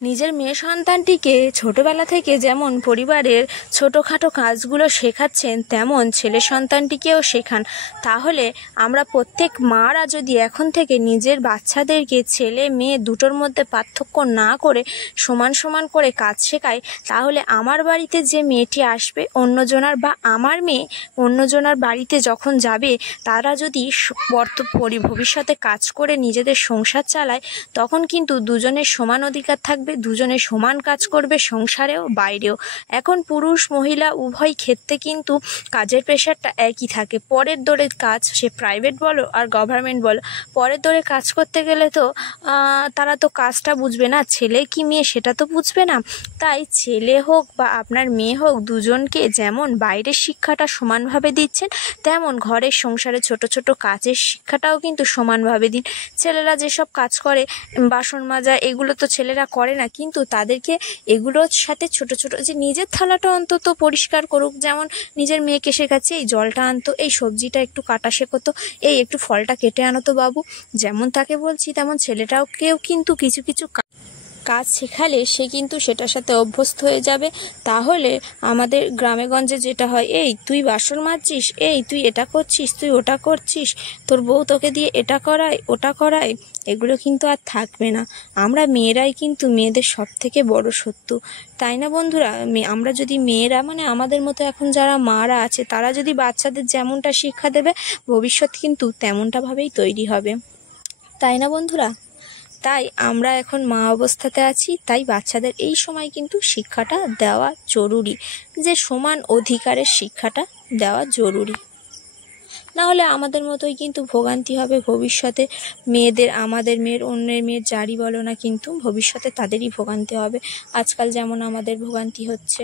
নিজের মেয়ে সন্তানটিকে ছোটবেলা থেকে যেমন পরিবারের ছোটোখাটো কাজগুলো শেখাচ্ছেন, তেমন ছেলে সন্তানটিকেও শেখান। তাহলে আমরা প্রত্যেক মারা যদি এখন থেকে নিজের বাচ্চাদেরকে ছেলে মেয়ে দুটোর মধ্যে পার্থক্য না করে সমান সমান করে কাজ শেখাই, তাহলে আমার বাড়িতে যে মেয়েটি আসবে অন্যজনার, বা আমার মেয়ে অন্যজনার বাড়িতে যখন যাবে, তারা যদি ভবিষ্যতে কাজ করে নিজেদের সংসার চালায়, তখন কিন্তু দুজনের সমান অধিকার থাকবে, দুজনে সমান কাজ করবে, সংসারেও বাইরেও। এখন পুরুষ মহিলা উভয় ক্ষেত্রে কিন্তু কাজের প্রেশারটা একই থাকে। পরের দরে কাজ, সে প্রাইভেট বলো আর গভর্নমেন্ট বলো, পরের দরে কাজ করতে গেলে তো তারা তো কাজটা বুঝবে না, ছেলে কি মেয়ে সেটা তো বুঝবে না। তাই ছেলে হোক বা আপনার মেয়ে হোক, দুজনকে যেমন বাইরের শিক্ষাটা সমানভাবে দিচ্ছেন, তেমন ঘরের সংসারে ছোট ছোট কাজের শিক্ষাটাও কিন্তু সমানভাবে দিন। ছেলেরা যেসব কাজ করে, বাসন মাজা, এগুলো তো ছেলেরা করে না, কিন্তু তাদেরকে এগুলোর সাথে ছোট ছোট যে নিজের থালাটা অন্তত পরিষ্কার করুক। যেমন নিজের মেয়েকে শেখাচ্ছে, এই জলটা আনতো, এই সবজিটা একটু কাটা শেখতো, এই একটু ফলটা কেটে আনো তো বাবু। যেমন তাকে বলছি, তেমন ছেলেটাকেও কিন্তু কিছু কিছু কাজ শেখালে সে কিন্তু সেটার সাথে অভ্যস্ত হয়ে যাবে। তাহলে আমাদের গ্রামেগঞ্জে যেটা হয়, এই তুই বাসন মাজছিস, এই তুই এটা করছিস, তুই ওটা করছিস, তোর বউ তোকে দিয়ে এটা করায় ওটা করায়, এগুলো কিন্তু আর থাকবে না। আমরা মেয়েরাই কিন্তু মেয়েদের সব থেকে বড় শত্রু, তাই না বন্ধুরা? আমরা যদি মেয়েরা, মানে আমাদের মতো এখন যারা মারা আছে, তারা যদি বাচ্চাদের যেমনটা শিক্ষা দেবে, ভবিষ্যৎ কিন্তু তেমনটাভাবেই তৈরি হবে, তাই না বন্ধুরা? তাই আমরা এখন মা অবস্থাতে আছি, তাই বাচ্চাদের এই সময় কিন্তু শিক্ষাটা দেওয়া জরুরি, যে সমান অধিকারের শিক্ষাটা দেওয়া জরুরি। না হলে আমাদের মতোই কিন্তু ভোগান্তি হবে ভবিষ্যতে। মেয়েদের, আমাদের মেয়ের, অন্যের মেয়ের, যারই বলো না, কিন্তু ভবিষ্যতে তাদেরই ভোগান্তি হবে, আজকাল যেমন আমাদের ভোগান্তি হচ্ছে।